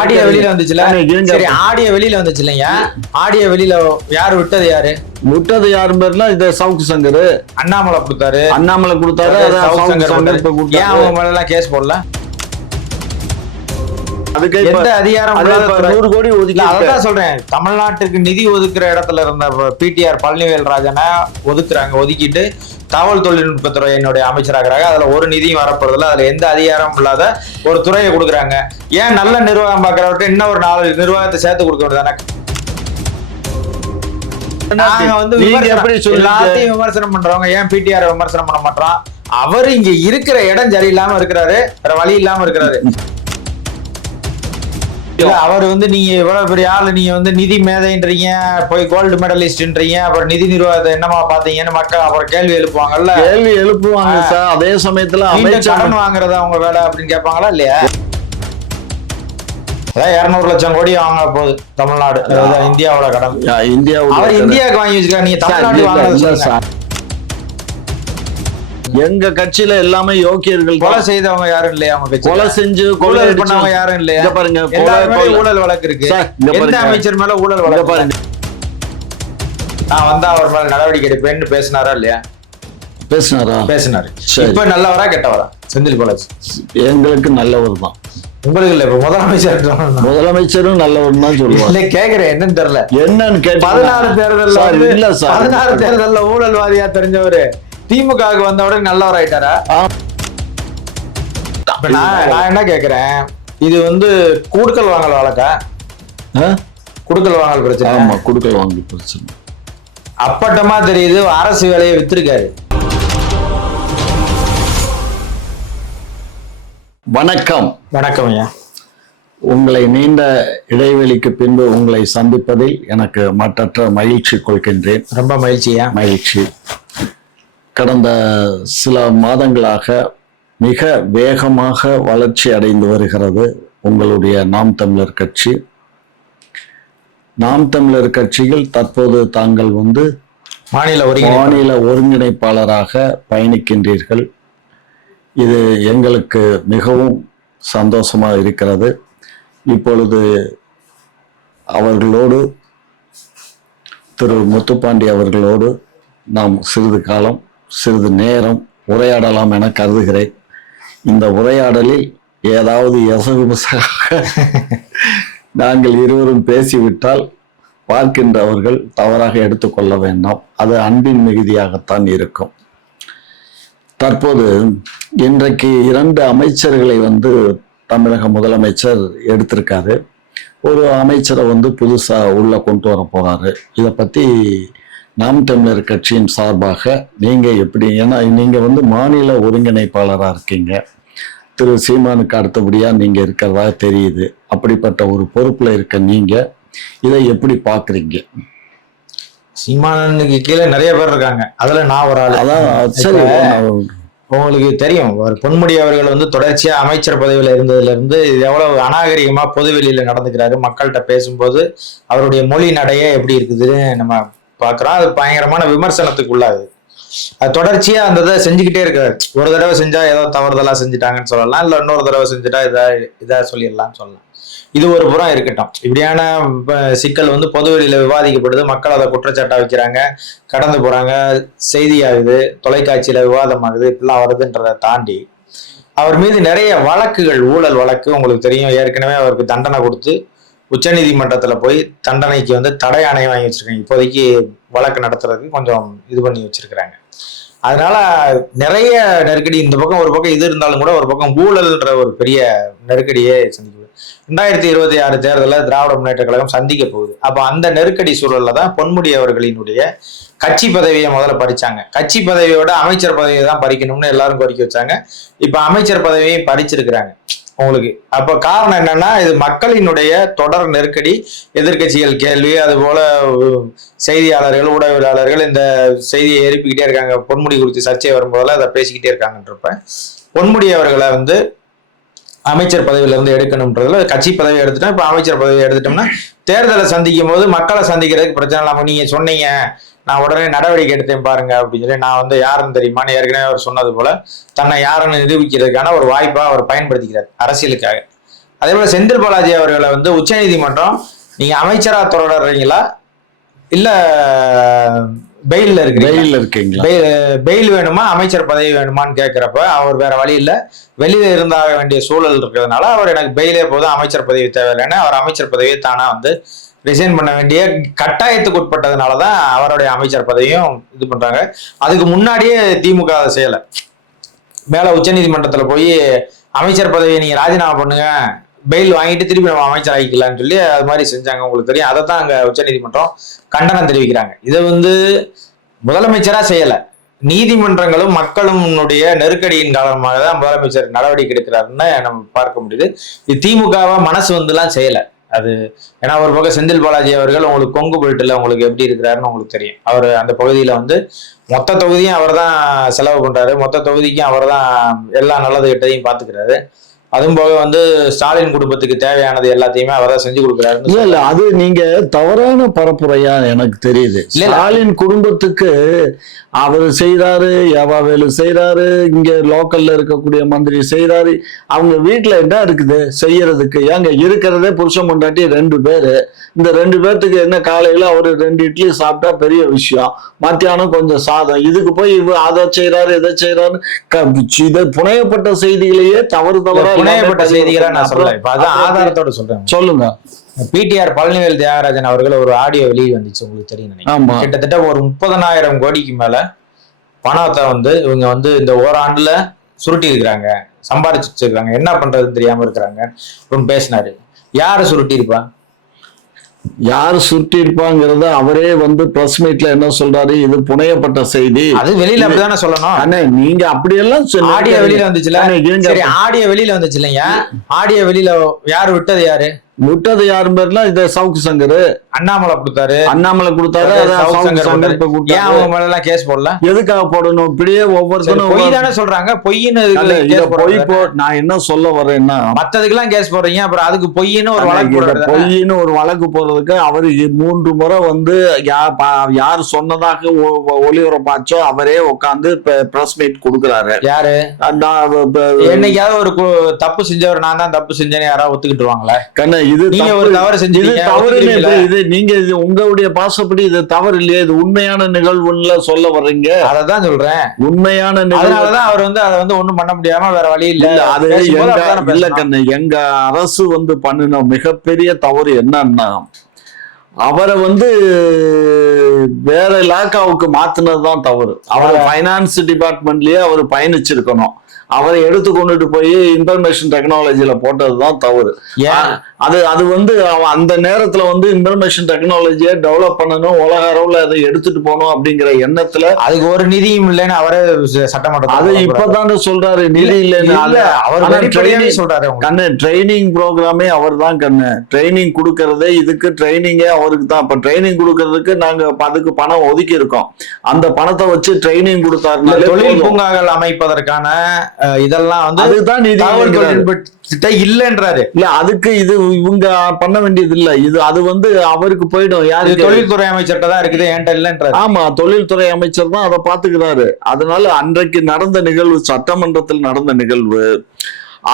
Audio வெளியில வந்துச்சுல, சரி ஆடியோ வெளியில வந்துச்சு இல்லையா? ஆடியோ வெளியில யாரு விட்டது? விட்டது யாரும் பேர்ல இது சவுக்கு சங்கர் அண்ணாமலை கொடுத்தாரு. சவுக்கு சங்கர் ஏன் அவங்க மேல எல்லாம் கேஸ் போடல? அதுக்கு எந்த அதிகாரம் 100 கோடி ஒதுக்கி அதான் சொல்றேன். தமிழ்நாட்டுக்கு நிதி ஒதுக்குற இடத்துல இருந்த பிடிஆர் பழனிவேல்ராஜனை ஒதுக்கிட்டு தகவல் தொழில்நுட்பத்துறை என்னுடைய அமைச்சராகிறாங்க. அதுல ஒரு நிதியும் வரப்போறதுல, அதுல எந்த அதிகாரமும் இல்லாத ஒரு துறையை கொடுக்குறாங்க. ஏன் நல்ல நிர்வாகம் பார்க்கறவர்கிட்ட இன்னும் ஒரு 4 நிர்வாகத்தை சேர்த்து கொடுக்க வேண்டியதானே? நாங்க எல்லாத்தையும் விமர்சனம் பண்றவங்க ஏன் பிடிஆர் விமர்சனம் பண்ண மாட்டோம்? அவர் இங்க இருக்கிற இடம் சரியில்லாம இருக்கிறாரு, வேற வழி இல்லாம இருக்கிறாரு. அவர் நீங்க எவ்வளவு பெரிய ஆளு, நீங்க நிதி மேதைன்றீங்க, போய் கோல்டு மெடலிஸ்ட்ன்றீங்க, அப்புறம் நிதி நிர்வாகத்தை என்னமா பாத்தீங்கன்னு மக்கள் அப்புறம் கேள்வி எழுப்புவாங்கல்ல. கேள்வி எழுப்புவாங்க சார். அதே சமயத்துல கடன் வாங்குறதா அவங்க வேலை அப்படின்னு கேட்பாங்களா இல்லையா? 200 லட்சம் கோடி வாங்க போகுது தமிழ்நாடு, இந்தியாவோட கடன். இந்தியாவுக்கு வாங்கி வச்சிருக்காங்க, நீங்க தமிழ்நாடு வாங்க. எங்க கட்சியில எல்லாமே யோக்கியர்கள். கொலை செய்தவங்க யாரும் இல்லையா? அவங்க கொலை செஞ்சு கொலை பண்ணவங்க யாரும் இல்லையா? பாருங்க, ஊழல் வழக்கு இருக்கு. எந்த அமைச்சர் மேல ஊழல் வழக்கு பாருங்க. நான் வந்தா அவர் மேல நடவடிக்கை எடுப்பேன்னு பேசினாரா இல்லையா? பேசினாரு. இப்ப நல்லவரா கெட்டவரா செந்தில் பாலாஜி? எங்களுக்கு நல்லவர் தான். உங்களுக்கு இல்ல, இப்ப முதலமைச்சரும் நல்லவர் தான் சொல்லுவாங்க. கேக்குறேன் என்னன்னு தெரியல. என்னன்னு கேட்டு 16 தேர்தல்ல ஊழல்வாதியா தெரிஞ்சவரு திமுகவுக்கு வந்தவுடனே நல்லவர் ஆயிட்டாரா? நான் என்ன கேக்குறேன், இது குடுக்கல் வாங்கல் வழக்கா? குடுக்கல் வாங்கல் பிரச்சனை. ஆமா, குடுக்கல் வாங்கல் பிரச்சனை. அப்பட்டமா தெரியுது, அரசு வேலையை வித்திருக்காரு. வணக்கம். வணக்கம் ஐயா. உங்களை நீண்ட இடைவெளிக்கு பின்பு உங்களை சந்திப்பதில் எனக்கு மற்றற்ற மகிழ்ச்சி கொள்கின்றேன். ரொம்ப மகிழ்ச்சியா? மகிழ்ச்சி. கடந்த சில மாதங்களாக மிக வேகமாக வளர்ச்சி அடைந்து வருகிறது உங்களுடைய நாம் தமிழர் கட்சி. நாம் தமிழர் கட்சியில் தற்போது தாங்கள் மாநில ஒருங்கிணைப்பாளராக பயணிக்கின்றீர்கள். இது எங்களுக்கு மிகவும் சந்தோஷமாக இருக்கிறது. இப்பொழுது அவர்களோடு, திரு முத்துப்பாண்டி அவர்களோடு நாம் சிறிது நேரம் உரையாடலாம் என கருதுகிறேன். இந்த உரையாடலில் ஏதாவது எசகுபசாக நாங்கள் இருவரும் பேசிவிட்டால் பார்க்கின்றவர்கள் தவறாக எடுத்துக்கொள்ள வேண்டாம். அது அன்பின் மிகுதியாகத்தான் இருக்கும். தற்போது இன்றைக்கு 2 அமைச்சர்களை தமிழக முதலமைச்சர் எடுத்திருக்காரு. ஒரு அமைச்சரை புதுசா உள்ள கொண்டு வர போறாரு. இதை பத்தி நாம் தமிழர் கட்சியின் சார்பாக நீங்க எப்படி, ஏன்னா நீங்க மாநில ஒருங்கிணைப்பாளராக இருக்கீங்க, திரு சீமானுக்கு அடுத்தபடியா நீங்க இருக்கிறதா தெரியுது. அப்படிப்பட்ட ஒரு பொறுப்புல இருக்க நீங்க இதை எப்படி பாக்குறீங்க? சீமானுக்கு கீழே நிறைய பேர் இருக்காங்க, அதுல நான் ஒரு ஆள். அதான் சரி. உங்களுக்கு தெரியும், பொன்முடி அவர்கள் தொடர்ச்சியா அமைச்சர் பதவியில இருந்ததுல இருந்து எவ்வளவு அநாகரிகமா பொதுவெளியில நடந்துக்கிறாரு. மக்கள்கிட்ட பேசும்போது அவருடைய மொழி நடையே எப்படி இருக்குதுன்னு நம்ம பாக்குறோம். அது பயங்கரமான விமர்சனத்துக்கு உள்ளாது. அது தொடர்ச்சியா அந்த இதை செஞ்சுக்கிட்டே இருக்காரு. ஒரு தடவை செஞ்சா ஏதோ தவறுதலா செஞ்சுட்டாங்கன்னு சொல்லலாம், இல்ல இன்னொரு தடவை செஞ்சுட்டா இதா சொல்லிடலாம்னு சொல்லலாம். இது ஒரு புறம் இருக்கட்டும். இப்படியான சிக்கல் பொதுவெளியில விவாதிக்கப்படுது, மக்கள் அதை குற்றச்சாட்டா வைக்கிறாங்க, கடந்து போறாங்க, செய்தியாகுது, தொலைக்காட்சியில விவாதமாகுது, இப்படிலாம் வருதுன்றதை தாண்டி அவர் மீது நிறைய வழக்குகள், ஊழல் வழக்கு உங்களுக்கு தெரியும். ஏற்கனவே அவருக்கு தண்டனை கொடுத்து உச்ச நீதிமன்றத்துல போய் தண்டனைக்கு தடை ஆணையம் வாங்கி வச்சிருக்காங்க. இப்போதைக்கு வழக்கு நடத்துறதுக்கு கொஞ்சம் இது பண்ணி வச்சிருக்கிறாங்க. அதனால நிறைய நெருக்கடி. இந்த பக்கம் ஒரு பக்கம் இது இருந்தாலும் கூட ஒரு பக்கம் ஊழல்ன்ற ஒரு பெரிய நெருக்கடியே சந்திக்குது. 2026 தேர்தலில் திராவிட முன்னேற்ற கழகம் சந்திக்க போகுது. அப்ப அந்த நெருக்கடி சூழல்ல தான் பொன்முடி அவர்களினுடைய கட்சி பதவியை முதல்ல பறிச்சாங்க. கட்சி பதவியோட அமைச்சர் பதவியை தான் பறிக்கணும்னு எல்லாரும் கோரிக்கை வச்சாங்க. இப்ப அமைச்சர் பதவியையும் பறிச்சிருக்கிறாங்க உங்களுக்கு. அப்ப காரணம் என்னன்னா, இது மக்களினுடைய தொடர் நெருக்கடி, எதிர்கட்சிகள் கேள்வி, அது போல செய்தியாளர்கள், ஊடகவியலாளர்கள் இந்த செய்தியை எழுப்பிக்கிட்டே இருக்காங்க. பொன்முடி குறித்து சர்ச்சை வரும்போதெல்லாம் அதை பேசிக்கிட்டே இருக்காங்கன்றப்ப பொன்முடி அவர்களை அமைச்சர் பதவியில இருந்து எடுக்கணும்ன்றதுல கட்சி பதவி எடுத்துட்டோம். இப்ப அமைச்சர் பதவி எடுத்துட்டோம்னா தேர்தலை சந்திக்கும் போது மக்களை சந்திக்கிறதுக்கு பிரச்சனை இல்லாம, நீங்க சொன்னீங்க நான் உடனே நடவடிக்கை எடுத்தேன் பாருங்க அப்படின்னு சொல்லி, நான் யாருன்னு தெரியுமான்னு ஏற்கனவே அவர் சொன்னது போல தன்னை யாருன்னு நிரூபிக்கிறதுக்கான ஒரு வாய்ப்பா அவர் பயன்படுத்திக்கிறார் அரசியலுக்காக. அதே போல செந்தில் பாலாஜி அவர்களை வந்து உச்சநீதிமன்றம் நீங்க அமைச்சரா தொடர்றீங்களா இல்ல பெயில்ல இருக்கீங்களா, பெயில் வேணுமா அமைச்சர் பதவி வேணுமான்னு கேட்கிறப்ப அவர் வேற வழி இல்ல, வெளியில இருந்தாக வேண்டிய சூழல் இருக்கிறதுனால அவர் எனக்கு பெயிலே போதும் அமைச்சர் பதவி தேவையில்லைன்னு அவர் அமைச்சர் பதவியை தானா வந்து ரிசைன் பண்ண வேண்டிய கட்டாயத்துக்கு உட்பட்டதுனாலதான் அவருடைய அமைச்சர் பதவியும் இது பண்றாங்க. அதுக்கு முன்னாடியே திமுக அதை செய்யல. மேல உச்சநீதிமன்றத்துல போய் அமைச்சர் பதவியை நீங்க ராஜினாமா பண்ணுங்க, பெயில் வாங்கிட்டு திருப்பி நம்ம அமைச்சர் ஆகிக்கலாம்னு சொல்லி அது மாதிரி செஞ்சாங்க. உங்களுக்கு தெரியும். அதை தான் அங்க உச்சநீதிமன்றம் கண்டனம் தெரிவிக்கிறாங்க. இதை வந்து முதலமைச்சரா செய்யல, நீதிமன்றங்களும் மக்களும் நெருக்கடியின் காரணமாக தான் முதலமைச்சர் நடவடிக்கை எடுக்கிறாருன்னு நம்ம பார்க்க முடியுது. இது திமுகவா மனசு வந்துலாம் செய்யல. அது ஏன்னா ஒரு பக்கம் செந்தில் பாலாஜி அவர்கள் உங்களுக்கு கொங்கு பெல்ட்ல உங்களுக்கு எப்படி இருக்கிறாருன்னு உங்களுக்கு தெரியும். அவர் அந்த பகுதியில வந்து மொத்த தொகுதியும் அவர் தான் செலவு பண்றாரு, மொத்த தொகுதிக்கும் அவர் தான் எல்லா நல்லது கிட்டதையும் பாத்துக்கிறாரு. அதுவும் போக வந்து ஸ்டாலின் குடும்பத்துக்கு தேவையானது எல்லாத்தையுமே அவர் தான் செஞ்சு கொடுக்குறாரு. இல்ல அது நீங்க தவறான பரப்புரையா எனக்கு தெரியுது. ஸ்டாலின் குடும்பத்துக்கு அவர் செய்யறாரு, யாவாவேலு செய்யறாரு, இங்க லோக்கல்ல இருக்கக்கூடிய மந்திரி செய்யறாரு. அவங்க வீட்டுல என்ன இருக்குது செய்யறதுக்கு? ஏங்க இருக்கிறதே புருஷன் பொண்டாட்டி 2 பேரு. இந்த 2 பேர்த்துக்கு என்ன காலையில அவரு 2 இட்லி சாப்பிட்டா பெரிய விஷயம், மத்தியானம் கொஞ்சம் சாதம். இதுக்கு போய் அதை செய்யறாரு இதை செய்யறாரு. இதை புனையப்பட்ட செய்திகளையே தவறு தவறா புனையப்பட்ட செய்திகளா நான் சொல்றேன். ஆதாரத்தோட சொல்றேன். சொல்லுங்க. பிடிஆர் பழனிவேல் தியாகராஜன் அவர்கள் ஒரு ஆடியோ வெளியே வந்துச்சு, உங்களுக்கு தெரியும். கிட்டத்தட்ட ஒரு 30,000 கோடிக்கு மேல பணத்தை வந்து இவங்க வந்து இந்த ஓராண்டுல சுருட்டி இருக்கிறாங்க, சம்பாதிச்சு வச்சிருக்காங்க, என்ன பண்றதுன்னு தெரியாம இருக்கிறாங்க அப்படின்னு பேசினாரு. யாரு சுருட்டி இருப்பா? யாரு சுருட்டி இருப்பாங்கிறத அவரே வந்து பிரஸ் மீட்ல என்ன சொல்றாரு, இது புனையப்பட்ட செய்தி. அது வெளியில அப்படிதானே சொல்லணும். அண்ணே நீங்க அப்படியெல்லாம் ஆடியோ வெளியில வந்துச்சுல, ஆடியோ வெளியில வந்துச்சு இல்லையா? ஆடியோ வெளியில யாரு விட்டது? விட்டது யாரும் பேர்ல இத சவுக்கு சங்கர் அண்ணாமலை கொடுத்தாரு. கேஸ் போடல. எதுக்காக போடணும்? இப்படியே ஒவ்வொருத்தரும் பொய் தானே சொல்றாங்க. பொய்ன்னு நான் என்ன சொல்ல வரேன்னா, மத்ததுக்கெல்லாம் கேஸ் போடுறீங்க, அப்புறம் அதுக்கு பொய்ன்னு ஒரு வழக்கு பொய்ன்னு ஒரு வழக்கு போடுறதுக்கு அவரு 3 முறை வந்து யார் சொன்னதாக ஒளிபரப்பாச்சோ அவரே உட்காந்து பிரஸ் மீட் கொடுக்குறாரு. யாரு? என்னைக்காவது ஒரு தப்பு செஞ்சவர் நான் தான் தப்பு செஞ்சேன்னு யாராவது ஒத்துக்கிட்டுருவாங்களா? கண்ணா இது நீங்க உங்களுடைய பாசப்படி இது தவறு இல்லையா? இது உண்மையான நிகழ்வுல சொல்ல வர்றீங்க. அததான் சொல்றேன், உண்மையான அதனாலதான் அவர் வந்து அதை வந்து ஒண்ணும் பண்ண முடியாம வேற வழி இல்ல. அது இல்ல கண்ணு, எங்க அரசு வந்து பண்ணின மிகப்பெரிய தவறு என்னன்னா, அவரை வந்து வேற இலாக்காவுக்கு மாத்தினதுதான் தவறு. அவர் பைனான்ஸ் டிபார்ட்மெண்ட்லயே அவர் பயணிச்சிருக்கணும். அவரை எடுத்து கொண்டுட்டு போய் இன்ஃபர்மேஷன் டெக்னாலஜில போட்டதுதான் தவறு. அது வந்து அந்த நேரத்துல வந்து இன்ஃபர்மேஷன் டெக்னாலஜியை டெவலப் பண்ணணும், உலக அளவுல அதை எடுத்துட்டு போகணும் அப்படிங்கிற எண்ணத்துல அதுக்கு ஒரு நிதியும் இல்லைன்னு அவரே சட்டமன்றம் அது இப்பதானே சொல்றாரு, நிதி இல்லைன்னு. சொல்றாரு கண்ணு ட்ரைனிங் ப்ரோக்ராமே அவர் தான் கண்ணு. ட்ரைனிங் கொடுக்கறதே இதுக்கு ட்ரைனிங்கே அவருக்கு தான். இப்ப ட்ரைனிங் கொடுக்கறதுக்கு நாங்க அதுக்கு பணம் ஒதுக்கி இருக்கோம். அந்த பணத்தை வச்சு ட்ரைனிங் கொடுத்தாரு. தொழில் பூங்காக்கள் அமைப்பதற்கான இதெல்லாம் வந்து அதுதான் நிதி இல்லன்றாரு. இல்ல அதுக்கு இது இவங்க பண்ண வேண்டியது இல்ல. இது அது வந்து அவருக்கு போயிடும். யாரு? தொழில்துறை அமைச்சர்கிட்ட தான் இருக்குது, என்கிட்ட இல்லன்றாரு. ஆமா, தொழில்துறை அமைச்சர் தான் அதை பாத்துக்கிறாரு. அதனால அன்றைக்கு நடந்த நிகழ்வு, சட்டமன்றத்தில் நடந்த நிகழ்வு,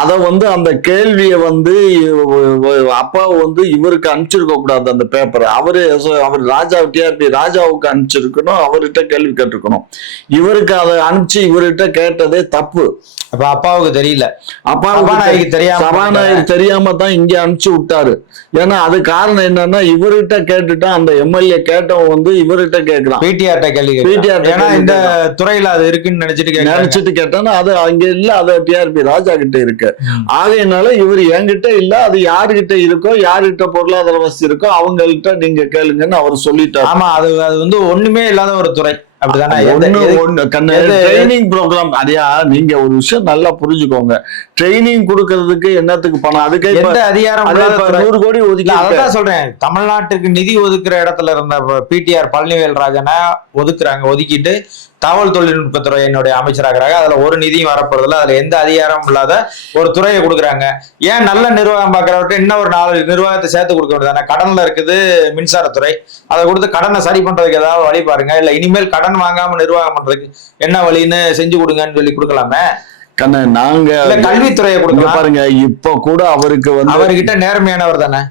அதை வந்து அந்த கேள்வியை வந்து அப்பா வந்து இவருக்கு அனுப்பிச்சிருக்க கூடாது. அந்த பேப்பரை அவர் ராஜா டிஆர்பி ராஜாவுக்கு அனுப்பிச்சிருக்கணும், அவர்கிட்ட கேள்வி கேட்டிருக்கணும். இவருக்கு அதை அனுப்பிச்சு இவர்கிட்ட கேட்டதே தப்பு. அப்ப அப்பாவுக்கு தெரியல, சபாநாயகர் தெரியாம தான் இங்க அனுப்பிச்சு விட்டாரு. ஏன்னா அது காரணம் என்னன்னா, இவர்கிட்ட கேட்டுட்டா அந்த எம்எல்ஏ கேட்டவன் வந்து இவர்கிட்ட கேட்கலாம், பிடிஆர்ட்ட கேள்வி. ஏன்னா இந்த துறையில அது இருக்குன்னு நினைச்சிட்டு கேட்டானா அது அங்க இல்ல, அது டிஆர்பி ராஜா கிட்ட இருக்கு. ஆகையினால இவர் என்கிட்ட இல்ல, அது யாருகிட்ட இருக்கோ, யாருகிட்ட பொருளாதார வசதி இருக்கோ அவங்கள்ட்ட நீங்க கேளுங்கன்னு அவர் சொல்லிட்டாரு. ஆமா, அது வந்து ஒண்ணுமே இல்லாத ஒரு துறை. ட்ரைனிங் ப்ரோக்ராம் அதையா நீங்க ஒரு விஷயம் நல்லா புரிஞ்சுக்கோங்க. ட்ரைனிங் கொடுக்கறதுக்கு என்னத்துக்கு பணம்? அதுக்கு எந்த அதிகாரம் 100 கோடி ஒதுக்கி. அதான் சொல்றேன், தமிழ்நாட்டுக்கு நிதி ஒதுக்குற இடத்துல இருந்த பிடிஆர் பழனிவேல் ராஜனை ஒதுக்கிட்டு தகவல் தொழில்நுட்பத்துறை என்னுடைய அமைச்சராகிறாங்க. அதுல ஒரு நிதியும் வரப்போறதில்ல, அதுல எந்த அதிகாரமும் இல்லாத ஒரு துறையை கொடுக்குறாங்க. ஏன் நல்ல நிர்வாகம் பார்க்கறவர்கிட்ட இன்னும் ஒரு 4 நிர்வாகத்தை சேர்த்து கொடுக்க வேண்டியதானே? கடன்ல இருக்குது மின்சாரத்துறை, அதை கொடுத்து கடனை சரி பண்றதுக்கு ஏதாவது வழி பாருங்க. இல்ல இனிமேல் கடன் வாங்காம நிர்வாகம் பண்றதுக்கு என்ன வழின்னு செஞ்சு கொடுங்கன்னு சொல்லி கொடுக்கலாமே. கண்ண நாங்க கல்வித்துறையை கொடுக்க பாருங்க. இப்ப கூட அவருக்கு வந்து அவர்கிட்ட நேர்மையானவர் தானே,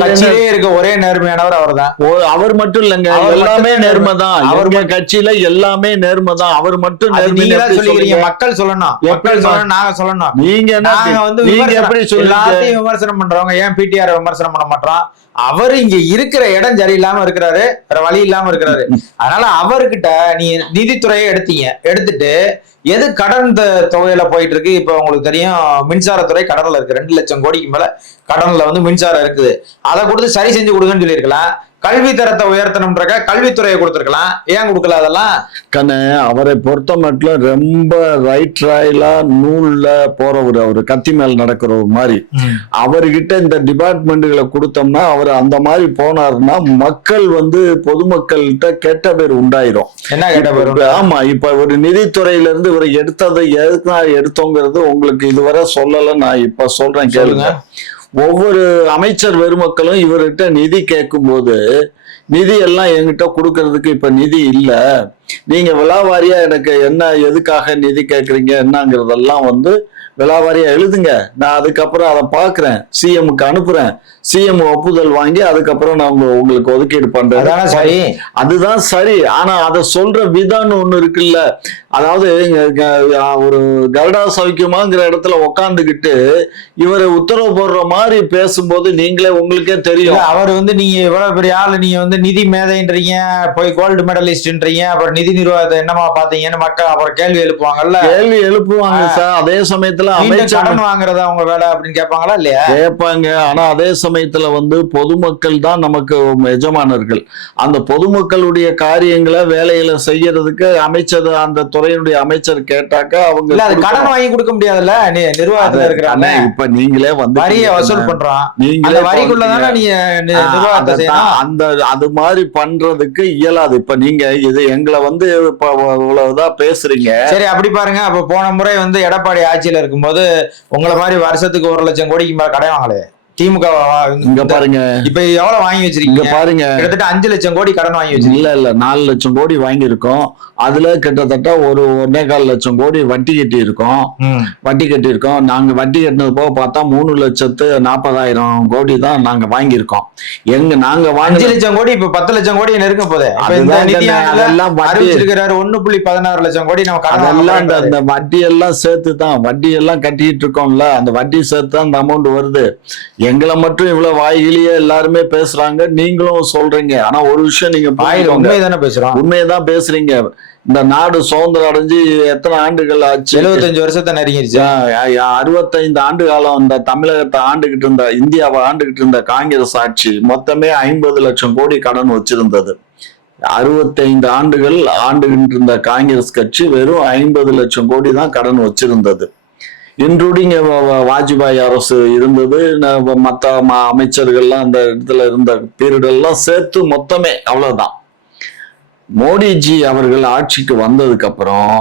கட்சியிலே இருக்க ஒரே நேர்மையானவர் அவர் தான். அவர் மட்டும் இல்லைங்க, எல்லாமே நேர்மைதான். அவருடைய கட்சியில எல்லாமே நேர்மைதான். அவர் மட்டும் சொல்லிக்கிறீங்க, மக்கள் சொல்லணும், மக்கள் சொல்லணும், நாங்க சொல்லணும். நாங்க வந்து எல்லாத்தையும் விமர்சனம் பண்றவங்க ஏன் பிடிஆர் விமர்சனம் பண்ண மாட்டோம்? அவரு இங்க இருக்கிற இடம் சரியில்லாம இருக்கிறாரு, வேற வழி இல்லாம இருக்கிறாரு. அதனால அவர்கிட்ட நீ நிதித்துறையை எடுத்துட்டு எது கடன் தொகையில போயிட்டு இருக்கு. இப்ப உங்களுக்கு தெரியும், மின்சாரத்துறை கடன்ல இருக்கு, 2 லட்சம் கோடிக்கு மேல கடன்ல வந்து மின்சாரம் இருக்குது. அதை கொடுத்து சரி செஞ்சு கொடுங்கன்னு சொல்லியிருக்கலாம். கல்வி தரத்தை உயர்த்தணும்ன்றக்க கல்வித்துறையை கொடுத்துருக்கலாம், ஏன் கொடுக்கல? அதெல்லாம் கண்ணு அவரை பொறுத்த மட்டும் ரொம்ப ரைட் ராயிலா நூல்ல போறவர், அவரு கத்தி மேல நடக்கிற ஒரு மாதிரி. அவர்கிட்ட இந்த டிபார்ட்மெண்ட்டுகளை கொடுத்தோம்னா அவர் அந்த மாதிரி போனாருன்னா மக்கள் வந்து பொதுமக்கள்கிட்ட கெட்ட பேர் உண்டாயிரும். என்ன கெட்ட பேர்? ஆமா, இப்ப ஒரு நிதித்துறையில இருந்து இவரை எடுத்ததை எதுக்கு எடுத்தோங்கிறது உங்களுக்கு இதுவரை சொல்லல, நான் இப்ப சொல்றேன் கேளுங்க. ஒவ்வொரு அமைச்சர் பெருமக்களும் இவர்கிட்ட நிதி கேட்கும் போது, நிதி எல்லாம் என்கிட்ட கொடுக்கறதுக்கு இப்ப நிதி இல்ல, நீங்க விலாவாரியா எனக்கு என்ன எதுக்காக நிதி கேட்கறீங்க என்னங்கிறதெல்லாம் வந்து விலாவாரியா எழுதுங்க, நான் அதுக்கப்புறம் அதை பாக்குறேன், சிஎம்க்கு அனுப்புறேன், சிஎம் ஒப்புதல் வாங்கி அதுக்கப்புறம் நான் உங்களுக்கு ஒதுக்கீடு பண்றேன். சரி, அதுதான் சரி. ஆனா அதை சொல்ற விதம்னு ஒண்ணு இருக்குல்ல, அதாவது ஒரு கருடா சௌக்கியமாங்கிற இடத்துல உக்காந்துக்கிட்டு இவரை உத்தரவு போடுற மாதிரி பேசும்போது நீங்களே உங்களுக்கே தெரியும். அவர் வந்து நீங்க இவ்வளவு பெரிய ஆளு, நீங்க வந்து நிதி மேதைன்றீங்க, போய் கோல்டு மெடலிஸ்ட்ன்றீங்க, அப்புறம் நிதி நிர்வாகத்தை என்னமா பாத்தீங்கன்னு மக்கள் அப்புறம் கேள்வி எழுப்புவாங்கல்ல. கேள்வி எழுப்புவாங்க சார். அதே சமயத்துல கடன் வாங்குறதா அவங்க வேலை அப்படின்னு கேட்பாங்களா இல்லையா? கேட்பாங்க. ஆனா அதே சமயத்துல வந்து பொதுமக்கள் தான் நமக்கு எஜமானர்கள். அந்த பொதுமக்களுடைய காரியங்களை வேலைகளை செய்யறதுக்கு அமைச்சர், அந்த துறையினுடைய அமைச்சர் கேட்டாக்க அவங்க கடன் வாங்கி கொடுக்க முடியாதுல்ல, நிர்வாகத்துல இருக்கிறாங்க. இப்ப நீங்களே வந்து வரியை வசூல் பண்றோம், நீங்களே வரிக்குள்ளதானே நீ நிர்வாகத்தை செய்யணும். அந்த அது மாதிரி பண்றதுக்கு இயலாது. இப்ப நீங்க இது எங்களை வந்து இப்ப இவ்வளவுதான் பேசுறீங்க. சரி, அப்படி பாருங்க. அப்ப போன முறை வந்து எடப்பாடி ஆட்சியில இருக்கும்போது உங்களை மாதிரி வருஷத்துக்கு 1 லட்சம் கோடிக்கு மேல கடை வாங்கலையே திமுக. இங்க பாருங்க, இப்ப எவ்வளவு வாங்கி வச்சிருக்கீங்க பாருங்க. கிட்டத்தட்ட 5 லட்சம் கோடி கடன் வாங்கி வச்சிருக்கீங்க. இல்ல 4 லட்சம் கோடி வாங்கி இருக்கோம். அதுல கிட்டத்தட்ட ஒரு 1.25 லட்சம் கோடி வட்டி கட்டி இருக்கோம். நாங்க வட்டி கட்டினது போக பார்த்தா 3,40,000 கோடி தான் நாங்க வாங்கியிருக்கோம். நாங்க 5 லட்சம் கோடி இப்ப 10 லட்சம் கோடி நெருங்க போதே. அறிவிச்சிருக்கிறாரு 1.16 லட்சம் கோடி நம்ம அதெல்லாம் அந்த வட்டி எல்லாம் சேர்த்து தான், வட்டி எல்லாம் கட்டிட்டு இருக்கோம்ல, அந்த வட்டி சேர்த்து தான் அந்த அமௌண்ட் வருது. எங்களை மட்டும் இவ்வளவு வாய்கிலேயே எல்லாருமே பேசுறாங்க, நீங்களும் சொல்றீங்க. ஆனா ஒரு விஷயம் நீங்க உண்மையதானே பேசுறோம், உண்மையதான் பேசுறீங்க. இந்த நாடு சுதந்திரம் அடைஞ்சு எத்தனை ஆண்டுகள் ஆச்சு? 75 வருஷத்தை நெருங்கிருச்சு. 65 ஆண்டு காலம் இந்த தமிழகத்தை ஆண்டுகிட்டு இருந்த, இந்தியாவை ஆண்டுகிட்டு இருந்த காங்கிரஸ் ஆட்சி மொத்தமே 50 லட்சம் கோடி கடன் வச்சிருந்தது. 65 ஆண்டுகள் ஆண்டுகிட்டு இருந்த காங்கிரஸ் கட்சி வெறும் 50 லட்சம் கோடி தான் கடன் வச்சிருந்தது. இன்க்ளூடிங் வாஜ்பாய் அரசு இருந்தது, மற்ற அமைச்சர்கள்லாம் அந்த இடத்துல இருந்த பீரியட் எல்லாம் சேர்த்து மொத்தமே அவ்வளவுதான். மோடிஜி அவர்கள் ஆட்சிக்கு வந்ததுக்கு அப்புறம்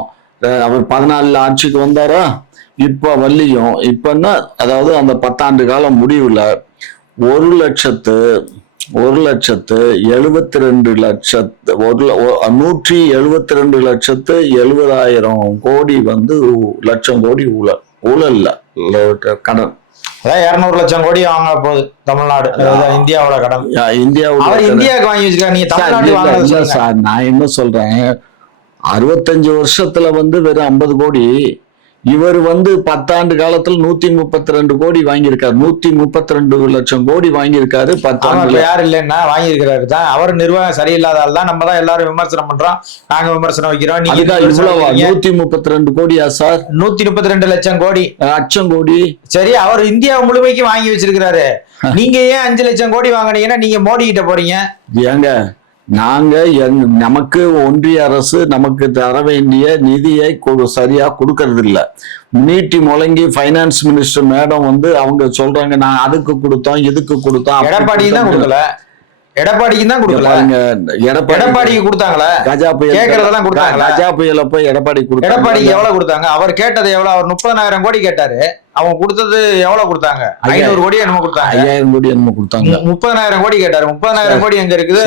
அவர் 14 ஆட்சிக்கு வந்தாரா, இப்ப வள்ளியும் இப்பன்னா, அதாவது அந்த 10 ஆண்டு காலம் முடிவுல 1,72,172,70,000 கோடி வந்து லட்சம் கோடி ஊழல்ல கடன். 200 லட்சம் கோடி வாங்க போகுது தமிழ்நாடு, இந்தியாவோட கடன். இந்தியாவுக்கு வாங்கி வச்சிருக்காங்க. நீங்க தமிழ்நாடு சார், நான் என்ன சொல்றேன், 65 வருஷத்துல வந்து வெறும் 50 கோடி. இவர் வந்து 10 ஆண்டு காலத்துல 132 கோடி வாங்கியிருக்காரு. 132 லட்சம் கோடி வாங்கியிருக்காரு 10 ஆண்டு. யாரு இல்லைன்னா வாங்கியிருக்கிறாரு தான். அவர் நிர்வாகம் சரியில்லாதால் தான் நம்ம தான் எல்லாரும் விமர்சனம் பண்றோம், நாங்க விமர்சனம் வைக்கிறோம். நீங்க 132 கோடியா சார்? 132 லட்சம் கோடி. லட்சம் கோடி. சரி, அவர் இந்தியா முழுமைக்கு வாங்கி வச்சிருக்கிறாரு. நீங்க ஏன் 5 லட்சம் கோடி வாங்கினீங்கன்னா நீங்க மோடி கிட்ட போறீங்க. ஏங்க, நாங்க நமக்கு ஒன்றிய அரசு நமக்கு தர வேண்டிய நிதியை சரியா கொடுக்கறது இல்ல. நீட்டி முழங்கி பைனான்ஸ் மினிஸ்டர் மேடம் வந்து அவங்க சொல்றாங்க, நான் அதுக்கு கொடுத்தோம் இதுக்கு கொடுத்தோம். எடப்பாடிக்கு தான் கொடுக்கல, எடப்பாடிக்கு தான் கொடுக்கல. எடப்பாடிக்கு கொடுத்தாங்களா? கஜா புயல் கேட்கறதெல்லாம் கொடுத்தாங்களா? கஜா புயல போய் எடப்பாடி கொடுத்தாங்க. எடப்பாடிக்கு எவ்வளவு கொடுத்தாங்க? அவர் கேட்டது எவ்வளவு? அவர் 30,000 கோடி கேட்டாரு. அவங்க கொடுத்தது எவ்வளவு கொடுத்தாங்க? 500 கோடி என்னமோ கொடுத்தாங்க. 5000 கோடி என்னமோ கொடுத்தாங்க. 30,000 கோடி கேட்டாரு. 30,000 கோடி எங்க இருக்குது?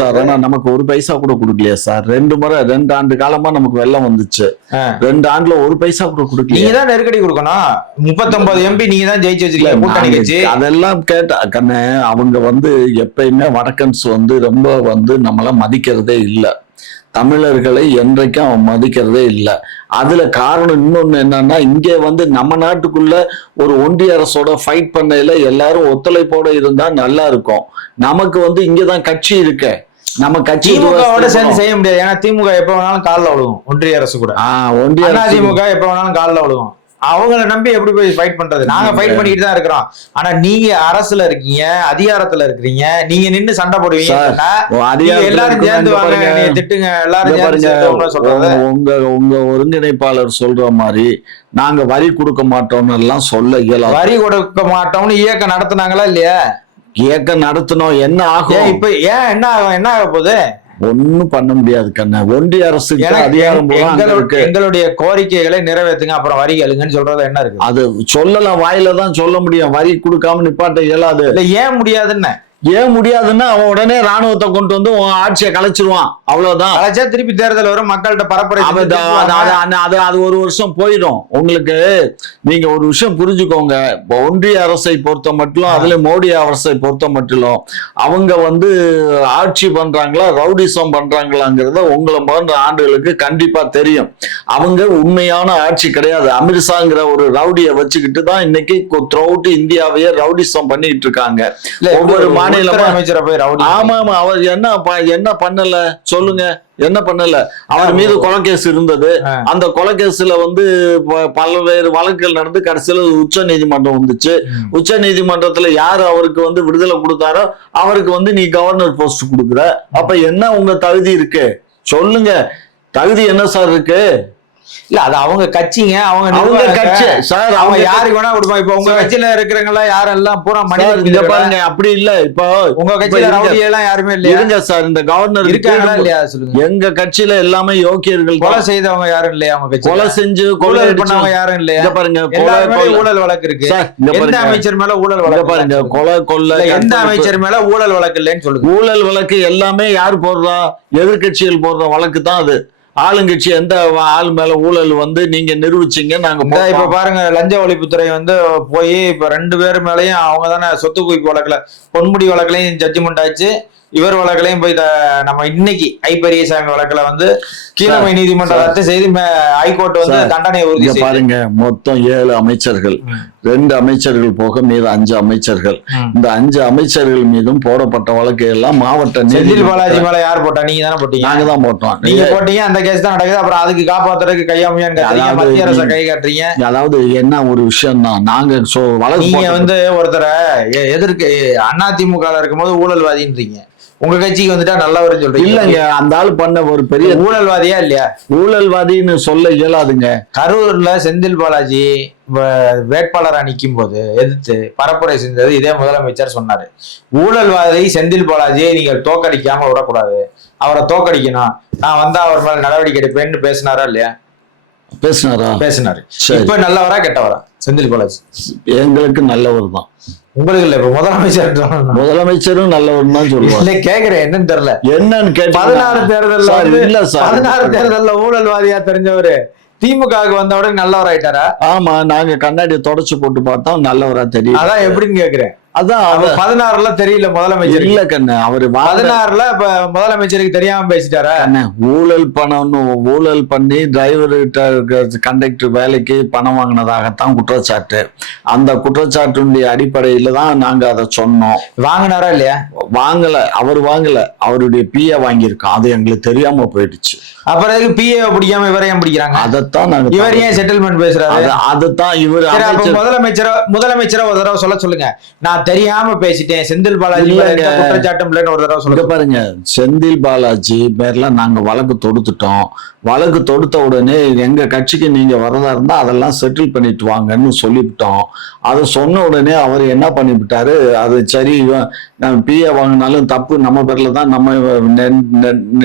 சார் ஆனா நமக்கு ஒரு பைசா கூட கொடுக்கலையா சார்? 2 ஆண்டு காலமா நமக்கு வெள்ளம் வந்துச்சு. 2 ஆண்டுல ஒரு பைசா கூட கொடுக்கல. நீங்க தான் நெருக்கடி கொடுக்கணும். 39 MP நீங்க தான் ஜெயிச்சு வச்சிருக்கீங்க கூட்டணி கட்சி. அதெல்லாம் கேட்டா கண்ணே, அவங்க எப்பயுமே வடக்கன்ஸ் ரொம்ப நம்மள மதிக்கிறதே இல்ல. தமிழர்களை என்றைக்கும் அவன் மதிக்கிறதே இல்லை. அதுல காரணம் இன்னொன்னு என்னன்னா, இங்கே நம்ம நாட்டுக்குள்ள ஒரு ஒன்றிய அரசோட ஃபைட் பண்ணையில எல்லாரும் ஒத்துழைப்போட இருந்தா நல்லா இருக்கும். நமக்கு இங்கதான் கட்சி இருக்க. நம்ம கட்சி திமுகவோட சேர்ந்து செய்ய முடியாது. ஏன்னா திமுக எப்ப வேணாலும் காலில் விழுகும். ஒன்றிய அரசு கூட திமுக எப்ப வேணாலும் காலில் விழுகும். அவங்கள நம்பி எப்படி போய் ஃபைட் பண்றது? நாங்க ஃபைட் பண்ணிட்டு தான் இருக்கிறோம். ஆனா நீங்க அரசுல இருக்கீங்க, அதிகாரத்துல இருக்கிறீங்க, நீங்க நின்னு சண்டை போடுவீங்க. எல்லாரும் சேர்ந்து வாங்க, திட்டுங்க, எல்லாரும் சேர்ந்து சொல்றது. உங்க ஒருங்கிணைப்பாளர் சொல்ற மாதிரி நாங்க வரி கொடுக்க மாட்டோம்னு எல்லாம் சொல்ல இயலாது. வரி கொடுக்க மாட்டோம்னு இயக்கம் நடத்துனாங்களா இல்லையா? இயக்கம் நடத்தணும். என்ன ஆகும் இப்ப? ஏன் என்ன ஆகும்? என்ன ஆக போகுது? ஒன்னும் பண்ண முடியாது கண்ணா. ஒன்றிய அரசுக்கு அதிகாரம் எங்களுடைய கோரிக்கைகளை நிறைவேற்றுங்க, அப்புறம் வரி எழுங்கன்னு சொல்றது என்ன இருக்கு? அது சொல்லலாம், வாயில தான் சொல்ல முடியும். வரி கொடுக்காம நிப்பாட்ட இயலாது. இல்ல ஏன் முடியாதுன்னு? ஏன் முடியாதுன்னா அவன் உடனே ராணுவத்தை கொண்டு வந்து ஆட்சியை கலைச்சிருவான். அவ்வளவுதான். கலைச்சா திருப்பி தேர்தல் வரும், மக்கள்கிட்ட பரப்புரை. அது ஒரு வருஷம் போயிடும். உங்களுக்கு நீங்க ஒரு விஷயம் புரிஞ்சுக்கோங்க. ஒன்றிய அரசை பொறுத்த மட்டும், அதுல மோடி அரசை பொறுத்த மட்டும் அவங்க ஆட்சி பண்றாங்களா ரவுடிசம் பண்றாங்களாங்கிறத உங்களை போன்ற ஆண்டுகளுக்கு கண்டிப்பா தெரியும். அவங்க உண்மையான ஆட்சி கிடையாது. அமித்ஷாங்கிற ஒரு ரவுடியை வச்சுக்கிட்டு தான் இன்னைக்கு த்ரூஅவுட் இந்தியாவையே ரவுடிசம் பண்ணிட்டு இருக்காங்க. ஒவ்வொரு அமைச்சரை போய் ரவுடி. ஆமா ஆமா. அவர் என்ன பண்ணல சொல்லுங்க? என்ன பண்ணல? அவர் மீது கொலைகேஸ் இருந்தது. அந்த கொலைகேஸ்ல பல்வேறு வழக்குகள் நடந்து கடைசியில உச்ச நீதிமன்றம் வந்துச்சு. உச்ச நீதிமன்றத்துல யாரு அவருக்கு விடுதலை கொடுத்தாரோ அவருக்கு நீ கவர்னர் போஸ்ட் கொடுக்குற. அப்ப என்ன உங்க தகுதி இருக்கு சொல்லுங்க? தகுதி என்ன சார் இருக்கு? இல்ல அது அவங்க கட்சிங்க, அவங்க கட்சி சார். அவங்க யாருக்கு வேணா கொடுப்பாங்க. இப்ப உங்க கட்சியில இருக்கிறவங்க யாரெல்லாம் பூரா மனித பாருங்க. அப்படி இல்ல. இப்போ உங்க கட்சியில ரவுடி எல்லாம் யாருமே இல்ல. இருங்க சார். இந்த கவர்னர் இருக்காங்களா இல்லையா சொல்லுங்க? எங்க கட்சியில எல்லாமே யோக்கியர்கள். கொலை செய்தவங்க யாரும் இல்லையா உங்க கட்சி? கொலை செஞ்சு கொலை பண்ணவங்க யாரும் இல்லையா? பாருங்க, ஊழல் வழக்கு இருக்கு. எந்த அமைச்சர் மேல ஊழல் வழக்கு? பாருங்க, கொலை கொள்ள எந்த அமைச்சர் மேல ஊழல் வழக்கு இல்லைன்னு சொல்லுங்க. ஊழல் வழக்கு எல்லாமே யார் போடுறா? எதிர்கட்சிகள் போடுற வழக்கு தான் அது. ஆளுங்கட்சி எந்த ஆள் மேல ஊழல் நீங்க நிரூபிச்சீங்க? நாங்க இப்ப பாருங்க, லஞ்ச ஒழிப்புத்துறை போய் இப்ப 2 பேர் மேலயும் அவங்க தானே சொத்து குவிப்பு வழக்குல, பொன்முடி வழக்குலையும் ஜட்ஜ்மெண்ட் ஆச்சு. இவர் வழக்குலையும் போய் நம்ம இன்னைக்கு பெரியசாமி வழக்குல கீழமை நீதிமன்றம் ரத்து செய்து ஹைகோர்ட் தண்டனை உறுதி செய்து. பாருங்க, மொத்தம் 7 அமைச்சர்கள், 2 அமைச்சர்கள் போக மீது 5 அமைச்சர்கள். இந்த 5 அமைச்சர்கள் மீதும் போடப்பட்ட வழக்கு எல்லாம் மாவட்ட செந்தில் பாலாஜி மேல யார் போட்டா? நீங்க தானே போட்டீங்க. நாங்க தான் போட்டோம். நீங்க போட்டீங்க. அந்த கேஸ் தான் நடக்குது. அப்புறம் அதுக்கு காப்பாத்துறதுக்கு கையாமையான்னு மத்திய அரசை கை காட்டுறீங்க. அதாவது என்ன ஒரு விஷயம் தான், நாங்க நீங்க ஒருத்தரை எதிர்க்கு அதிமுக இருக்கும்போது ஊழல்வாதின்றீங்க. உங்க கட்சிக்கு வந்துட்டா நல்லவர்னு சொல்றீங்க. இல்லங்க, அந்த ஆள் பண்ண ஒரு பெரிய ஊழல்வாதியா இல்லையா? ஊழல்வாதின்னு சொல்ல இயலாதுங்க. கரூர்ல செந்தில் பாலாஜி வேட்பாளரா நிக்கும் போது எதிர்த்து பரப்புரை செஞ்சது இதே முதலமைச்சர் சொன்னாரு. ஊழல்வாதி செந்தில் பாலாஜியை நீங்கள் தோக்கடிக்காம விடக்கூடாது, அவரை தோக்கடிக்கணும், நான் அவர் மேல நடவடிக்கை எடுப்பேன்னு பேசினாரா இல்லையா? பேசினாரு. இப்ப நல்லவரா கெட்டவரா செந்தில் பாலாஜி? எங்களுக்கு நல்லவர் தான். உங்களுக்கு இல்ல, இப்ப முதலமைச்சரும் நல்லவர் தான் சொல்லுவாங்க. கேக்குறேன் என்னன்னு தெரியல. என்னன்னு கேட்டு 16 தேர்தல்ல ஊழல்வாதியா தெரிஞ்சவரு திமுகவுக்கு வந்தவுடனே நல்லவராயிட்டாரா? ஆமா, நாங்க கண்ணாடியை தொடச்சு போட்டு பார்த்தோம், நல்லவரா தெரியும். அதான் எப்படின்னு கேக்குறேன். அதான் 16ல தெரியல முதலமைச்சர். இல்ல கண்ணு, அவரு 16ல முதலமைச்சருக்கு தெரியாம பேசிட்டாரா? ஊழல் ஊழல் பண்ணி டிரைவர் கண்டக்டர் வேலைக்கு பணம் வாங்கினதாகத்தான் குற்றச்சாட்டு. அந்த குற்றச்சாட்டுடைய அடிப்படையில தான் நாங்க அதை சொன்னோம். வாங்கினாரா இல்லையா? வாங்கல, அவர் வாங்கல, அவருடைய பிஏ வாங்கியிருக்கோம். அது எங்களுக்கு தெரியாம போயிடுச்சு. அப்புறம் பிஏ பிடிக்காம இவரையும் பிடிக்கிறாங்க. அதைத்தான் நாங்க, இவர் ஏன் செட்டில்மெண்ட் பேசுறாரு? அதுதான் இவர் முதலமைச்சரை ஒரு தடவை சொல்ல சொல்லுங்க. நான் நான் தெரியாம பேசிட்டேன், செந்தில் பாலாஜி மேல எந்த குற்றச்சாட்டும் இல்லைன்னு ஒரு தடவை இங்க சொல்லுங்க. பாருங்க, செந்தில் பாலாஜி பேர்ல நாங்க வழக்கு தொடுத்துட்டோம். வழக்கு தொடுத்த உடனே எங்க கட்சிக்கு நீங்க வரதா இருந்தா அதெல்லாம் செட்டில் பண்ணிட்டு வாங்கன்னு சொல்லிவிட்டோம். அதை சொன்ன உடனே அவர் என்ன பண்ணிவிட்டாரு, அது சரி நம்ம பிஏ வாங்கினாலும் தப்பு நம்ம பேர்ல தான், நம்ம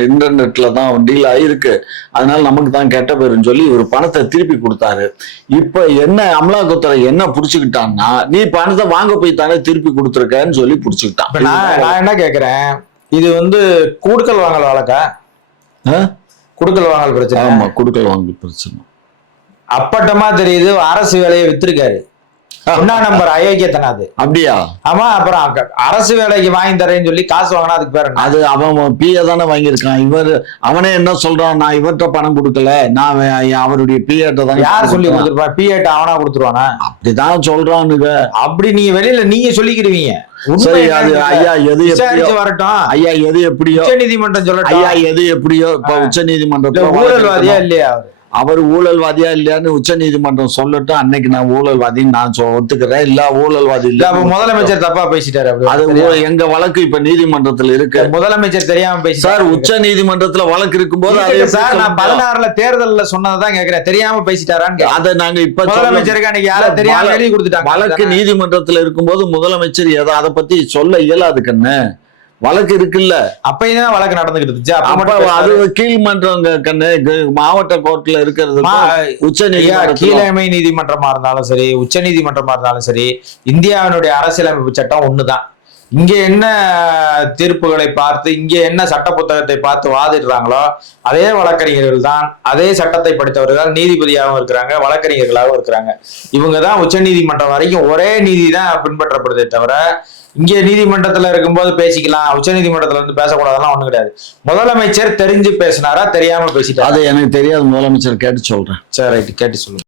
இன்டர்நெட்ல தான் டீல் ஆயிருக்கு, அதனால நமக்கு தான் கெட்ட பேருன்னு சொல்லி இவர் பணத்தை திருப்பி கொடுத்தாரு. இப்ப என்ன அமலாக்கத்துறை என்ன புடிச்சுக்கிட்டான்னா, நீ பணத்தை வாங்க போய் தானே திருப்பி கொடுத்துருக்கன்னு சொல்லி புடிச்சுக்கிட்டான். இப்ப நான் என்ன கேக்குறேன், இது கூடுக்கல் வாங்கல் வழக்கா? குடுக்கல் வாங்கல் பிரச்சனை. ஆமா, குடுக்கல் வாங்கல் பிரச்சனை. அப்பட்டமா தெரியுது, அரசு வேலையை வித்திருக்காரு. ஒன்னா நம்பர் அயோக்கியத்தனாது. அப்படியா? ஆமா. அப்புறம் அரசு வேலைக்கு வாங்கி தரேன்னு சொல்லி காசு வாங்கினா அதுக்கு பேர் அது அவன் பிஏ தானே வாங்கியிருக்கான். அவனே என்ன சொல்றான், நான் இவர்கிட்ட பணம் கொடுக்கல, நான் அவருடைய பிஏட்ட தான். யார் சொல்லி கொடுத்துருப்பான்? பிஏட்ட அவனா கொடுத்துருவானா? அப்படிதான் சொல்றானுங்க. அப்படி நீங்க வெளியில நீங்க சொல்லிக்கிடுவீங்க. சரி, அது ஐயா எது வரட்டும், ஐயா எது எப்படியோ, உச்ச நீதிமன்றம் சொல்லட்டும். ஐயா எது எப்படியோ, இப்ப உச்ச நீதிமன்றத்துல ஊழல்வாதியா இல்லையா அவர் ஊழல்வாதியா இல்லையான்னு உச்ச நீதிமன்றம் சொல்லட்டும். அன்னைக்கு நான் ஊழல்வாதின்னு நான் ஒத்துக்கிறேன். இல்ல ஊழல்வாதி இல்ல. அப்ப முதலமைச்சர் தப்பா பேசிட்டாரு. அது எங்க வழக்கு இப்ப நீதிமன்றத்துல இருக்கு. முதலமைச்சர் தெரியாம பேசி சார், உச்ச நீதிமன்றத்துல வழக்கு இருக்கும்போது சார், நான் 16ல தேர்தல்ல சொன்னதான் கேக்குறேன், தெரியாம பேசிட்டாரான்னு. அதை நாங்க இப்ப முதலமைச்சருக்கு அன்னைக்கு யாரும் தெரியாம எழுதி கொடுத்துட்டாங்க. வழக்கு நீதிமன்றத்துல இருக்கும்போது முதலமைச்சர் ஏதோ அதை பத்தி சொல்ல இயலாது கண்ணு. வழக்கு இருக்குல்ல, அப்பதான் வழக்கு நடந்துகிட்டு இருந்துச்சு. அது கீழ்மன்றம் கண்ணு, மாவட்ட கோர்ட்ல இருக்கிறது. உச்ச நீதிமன்றம், கீழமை நீதிமன்றமா இருந்தாலும் சரி, உச்ச நீதிமன்றமா இருந்தாலும் சரி, இந்தியாவினுடைய அரசியலமைப்பு சட்டம் ஒண்ணுதான். இங்க என்ன தீர்ப்புகளை பார்த்து, இங்க என்ன சட்ட புத்தகத்தை பார்த்து வாதிடுறாங்களோ அதே வழக்கறிஞர்கள் தான், அதே சட்டத்தை படித்தவர்கள் நீதிபதியாகவும் இருக்கிறாங்க, வழக்கறிஞர்களாகவும் இருக்கிறாங்க. இவங்கதான் உச்ச நீதிமன்றம் வரைக்கும் ஒரே நீதி தான் பின்பற்றப்படுதே தவிர, இங்கே நீதிமன்றத்துல இருக்கும்போது பேசிக்கலாம், உச்ச நீதிமன்றத்துல பேசக்கூடாதெல்லாம் ஒண்ணும் கிடையாது. முதலமைச்சர் தெரிஞ்சு பேசினாரா, தெரியாம பேசிட்டாரா? அது எனக்கு தெரியாது. முதலமைச்சர் கேட்டு சொல்றேன். சரி, ரைட், கேட்டு சொல்லுங்க.